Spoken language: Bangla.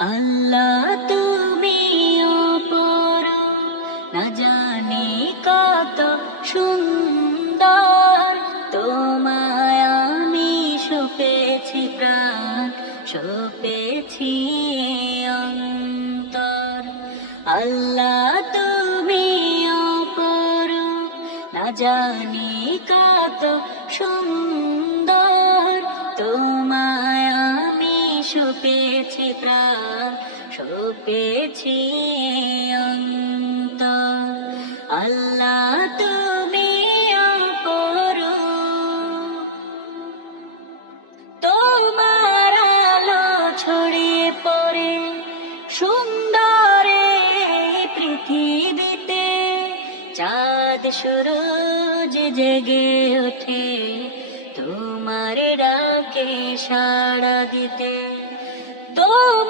আল্লাহ তুমি অপর, না জানি কত সুন্দর, তোমায় আমি সপেছি প্রাণ, সপেছি অন্তর। আল্লাহ তুমি অপর, না জানি কত সুন্দর, তোমায় আমি সপেছি প্রাণ, সপেছি অন্তর। আল্লাহ তুমি অপরূপ, তোমার আলো ছড়িয়ে পড়ে সুন্দর এই পৃথিবীতে, চাঁদ সূরজ জেগে ওঠে তোমার ডাকে সাড়া দিতে। তোমার